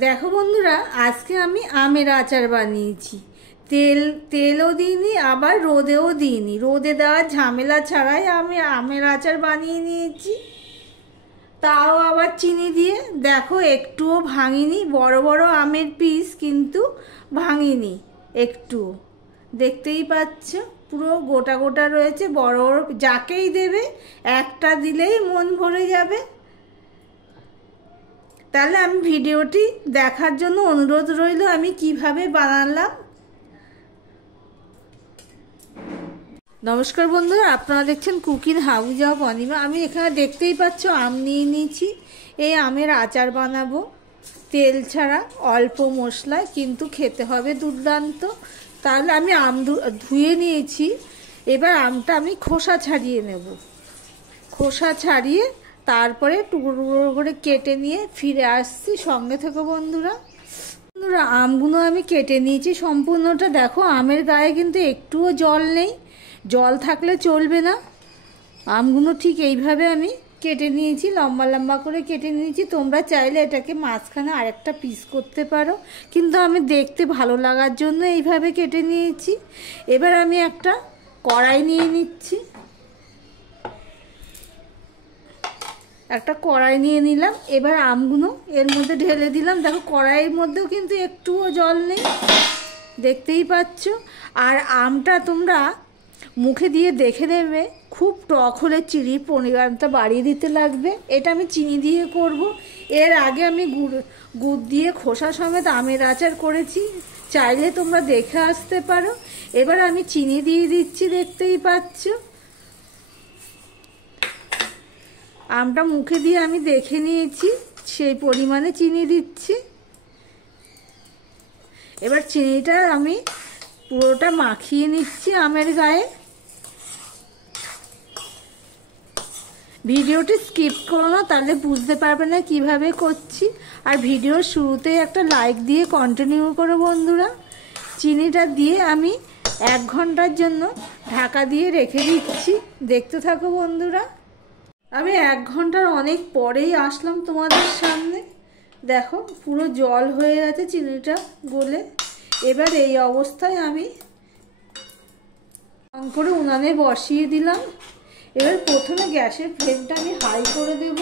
দেখো বন্ধুরা, আজকে আমি আমের আচার বানিয়েছি। তেলও দিইনি, আবার রোদেও দিইনি। রোদে দেওয়ার ঝামেলা ছাড়াই আমি আমের আচার বানিয়ে নিয়েছি, তাও আবার চিনি দিয়ে। দেখো, একটুও ভাঙিনি। বড় বড় আমের পিস, কিন্তু ভাঙিনি একটু। দেখতেই পাচ্ছ, পুরো গোটা গোটা রয়েছে। বড় বড় যাকেই দেবে একটা দিলেই মন ভরে যাবে। তাহলে আমি ভিডিওটি দেখার জন্য অনুরোধ রইল, আমি কিভাবে বানালাম। নমস্কার বন্ধুরা, আপনারা দেখছেন কুকিং হাউস অফ অনিমা। আমি এখানে দেখতেই পাচ্ছ আম নিয়ে নিয়েছি। এই আমের আচার বানাবো তেল ছাড়া, অল্প মশলায়, কিন্তু খেতে হবে দুর্দান্ত। তাহলে আমি আম ধুয়ে নিয়েছি। এবার আমটা আমি খোসা ছাড়িয়ে নেব। খোসা ছাড়িয়ে তারপরে টুকরো করে কেটে নিয়ে ফিরে আসছি। সঙ্গে থেকো বন্ধুরা। আমগুলো আমি কেটে নিয়েছি সম্পূর্ণটা। দেখো, আমের গায়ে কিন্তু একটুও জল নেই। জল থাকলে চলবে না। আমগুলো ঠিক এইভাবে আমি কেটে নিয়েছি, লম্বা লম্বা করে কেটে নিয়েছি। তোমরা চাইলে এটাকে মাঝখানে আরেকটা পিস করতে পারো, কিন্তু আমি দেখতে ভালো লাগার জন্য এইভাবে কেটে নিয়েছি। এবার আমি একটা কড়াই নিয়ে নিচ্ছি। একটা কড়াই নিয়ে নিলাম। এবার আমগুলো এর মধ্যে ঢেলে দিলাম। দেখো, কড়াইয়ের মধ্যেও কিন্তু একটুও জল নেই, দেখতেই পাচ্ছ। আর আমটা তোমরা মুখে দিয়ে দেখে নেবে, খুব টক হলে চিনির পরিমাণটা বাড়িয়ে দিতে লাগবে। এটা আমি চিনি দিয়ে করব। এর আগে আমি গুড় দিয়ে খোসা সমেত আমের আচার করেছি, চাইলে তোমরা দেখে আসতে পারো। এবার আমি চিনি দিয়ে দিচ্ছি, দেখতেই পাচ্ছ। আমটা মুখে দিয়ে আমি দেখে নিয়েছি, সেই পরিমাণে চিনি দিচ্ছি। এবার চিনিটা আমি পুরোটা মাখিয়ে নিচ্ছি আমের গায়ে। ভিডিওটি স্কিপ করো না, তাহলে বুঝতে পারবে না কিভাবে করছি। আর ভিডিওর শুরুতেই একটা লাইক দিয়ে কন্টিনিউ করো বন্ধুরা। চিনিটা দিয়ে আমি 1 ঘন্টার জন্য ঢাকা দিয়ে রেখে দিচ্ছি। দেখতে থাকো বন্ধুরা। আমি 1 ঘন্টার অনেক পরেই আসলাম তোমাদের সামনে। দেখো, পুরো জল হয়ে গেছে চিনিটা গলে। এবার এই অবস্থায় আমি করে উনানে বসিয়ে দিলাম। এবার প্রথমে গ্যাসের ফ্লেমটা আমি হাই করে দেব।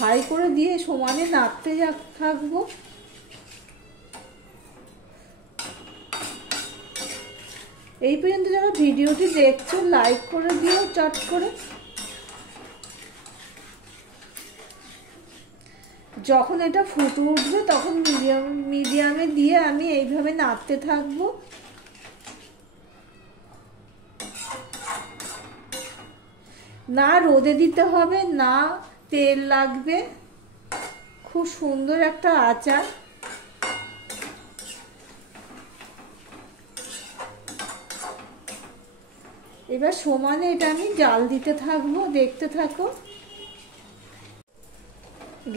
হাই করে দিয়ে সমানে নাড়তে থাকবো। এই পর্যন্ত যারা ভিডিওটি দেখছো, লাইক করে দিও চট করে। যখন এটা ফুটে উঠবে তখন মিডিয়ামে দিয়ে আমি এইভাবে নাড়তে থাকবো। না রোদে দিতে হবে, না তেল লাগবে। খুব সুন্দর একটা আচার। এবার সমানে এটা আমি জাল দিতে থাকবো, দেখতে থাকো।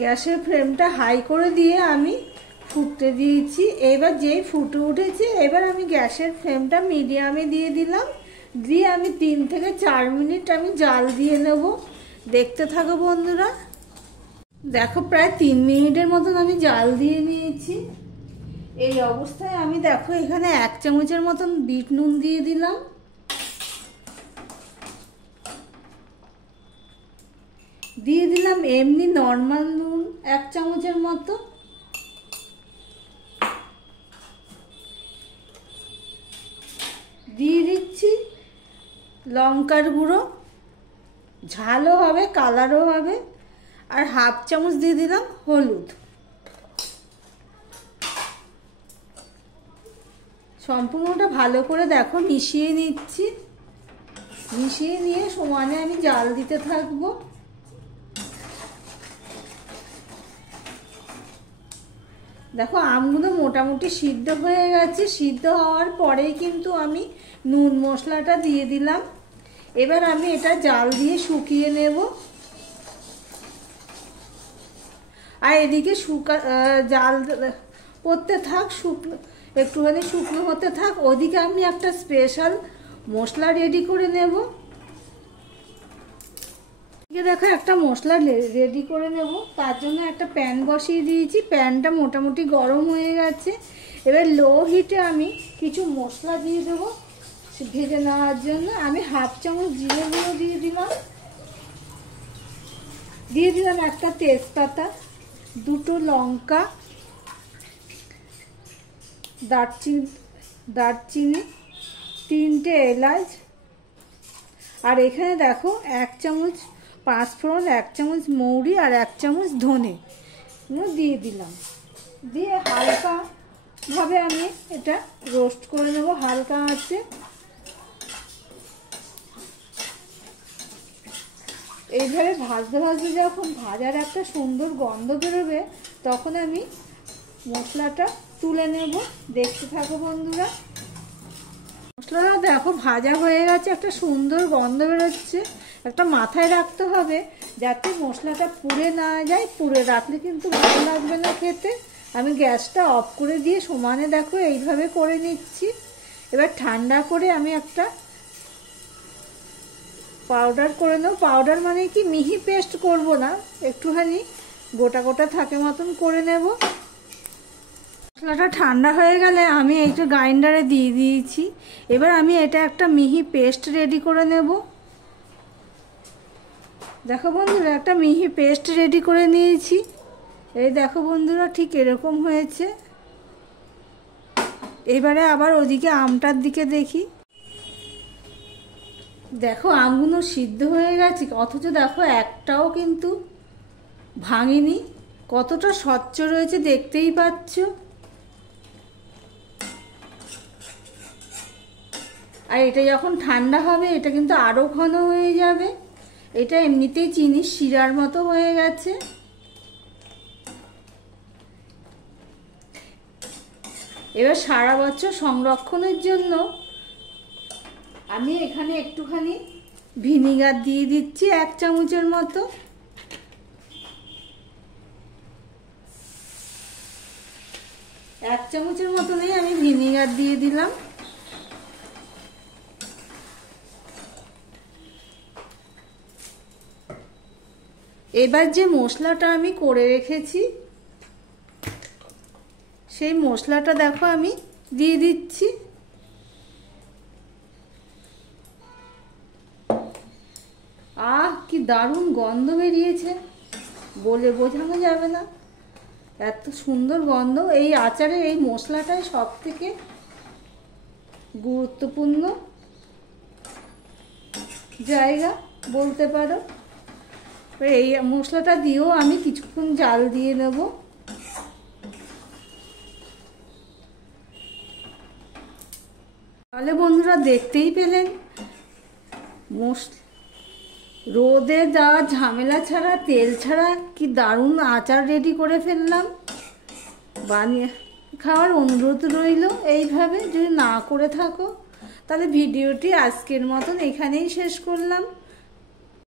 গ্যাসের ফ্লেমটা হাই করে দিয়ে আমি ফুটতে দিয়েছি। এবার যেই ফুটে উঠেছে, এবার আমি গ্যাসের ফ্লেমটা মিডিয়ামে দিয়ে দিলাম। দিয়ে আমি 3 থেকে 4 মিনিট আমি জাল দিয়ে নেব। দেখতে থাকো বন্ধুরা। দেখো, প্রায় 3 মিনিটের মতন আমি জাল দিয়ে নিয়েছি। এই অবস্থায় আমি দেখো এখানে 1 চামচের মতন বিট নুন দিয়ে দিলাম। দিয়ে দিলাম এমনি নর্মাল নুন 1 চামচের মতো। দিয়ে দিচ্ছি লঙ্কার গুঁড়ো, ঝালও হবে, কালারও হবে। আর 1/2 চামচ দিয়ে দিলাম হলুদ। সম্পূর্ণটা ভালো করে দেখো মিশিয়ে নিচ্ছি। মিশিয়ে নিয়ে সমানে আমি জাল দিতে থাকবো। দেখো, আমগুলো মোটামুটি সিদ্ধ হয়ে গেছে। সিদ্ধ হওয়ার পরেই কিন্তু আমি নুন মশলাটা দিয়ে দিলাম। এবার আমি এটা জাল দিয়ে শুকিয়ে নেব। আর এদিকে জাল করতে থাক, একটুখানি শুকনো হতে থাক। ওদিকে আমি একটা স্পেশাল মশলা রেডি করে নেব। দেখো একটা মশলা রেডি করে নেব, তার জন্য একটা প্যান বসিয়ে দিয়েছি। প্যানটা মোটামুটি গরম হয়ে গেছে। এবার লো হিটে আমি কিছু মশলা দিয়ে দেবো ভেজে নেওয়ার জন্য। আমি হাফ চামচ জিরে গুঁড়ো দিয়ে দিলাম একটা তেজপাতা, দুটো লঙ্কা, দারচিনি, 3টে এলাচ, আর এখানে দেখো 1 চামচ পাঁচফোড়ন, 1 চামচ মৌরি আর 1 চামচ ধনে দিয়ে দিলাম। দিয়ে হালকাভাবে আমি এটা রোস্ট করে নেব হালকা আঁচে। এইভাবে ভাজতে ভাজতে যখন ভাজার একটা সুন্দর গন্ধ বেরোবে, তখন আমি মশলাটা তুলে নেব। দেখতে থাকো বন্ধুরা। মশলাটা দেখো ভাজা হয়ে গেছে, একটা সুন্দর গন্ধ বেরোচ্ছে। একটা মাথায় রাখতে হবে যাতে মশলাটা পুড়ে না যায়, পুড়ে রাখলে কিন্তু ভালো লাগবে না খেতে। আমি গ্যাসটা অফ করে দিয়ে সমানে দেখো এইভাবে করে নিচ্ছি। এবার ঠান্ডা করে আমি একটা পাউডার করে নেব। পাউডার মানে কি মিহি পেস্ট করব না, একটুখানি গোটা গোটা থাকে মতন করে নেব। মশলাটা ঠান্ডা হয়ে গেলে আমি একটু গ্রাইন্ডারে দিয়ে দিয়েছি। এবার আমি এটা একটা মিহি পেস্ট রেডি করে নেব। দেখো বন্ধুরা, একটা মিহি পেস্ট রেডি করে নিয়েছি। এই দেখো বন্ধুরা, ঠিক এরকম হয়েছে। এবারে আবার ওদিকে আমটার দিকে দেখি। দেখো আমগুলো সিদ্ধ হয়ে গেছে, অথচ দেখো একটাও কিন্তু ভাঙেনি। কতটা স্বচ্ছ রয়েছে দেখতেই পাচ্ছ। আর এটা যখন ঠান্ডা হবে এটা কিন্তু আরও ঘন হয়ে যাবে। এটা এমনিতেই চিনির শিরার মতো হয়ে গেছে। এবার সারা বছর সংরক্ষণের জন্য আমি এখানে একটুখানি ভিনিগার দিয়ে দিচ্ছি 1 চামচের মতো। এক চামচের মতনই আমি ভিনিগার দিয়ে দিলাম। এবার যে মশলাটা আমি করে রেখেছি সেই মশলাটা দেখো আমি দিয়ে দিচ্ছি। কি দারুণ গন্ধ বেরিয়েছে, বলে বোঝানো যাবে না, এত সুন্দর গন্ধ। এই আচারে এই মশলাটাই সব থেকে গুরুত্বপূর্ণ জায়গা বলতে পারো। এই মশলাটা দিয়েও আমি কিছুক্ষণ জাল দিয়ে নেব। তাহলে বন্ধুরা দেখতেই পেলেন, রোদে দেওয়া ঝামেলা ছাড়া, তেল ছাড়া কি দারুণ আচার রেডি করে ফেললাম। বানিয়ে খাওয়ার অনুরোধ রইল। এইভাবে যদি না করে থাকো তাহলে ভিডিওটি আজকের মতন এখানেই শেষ করলাম।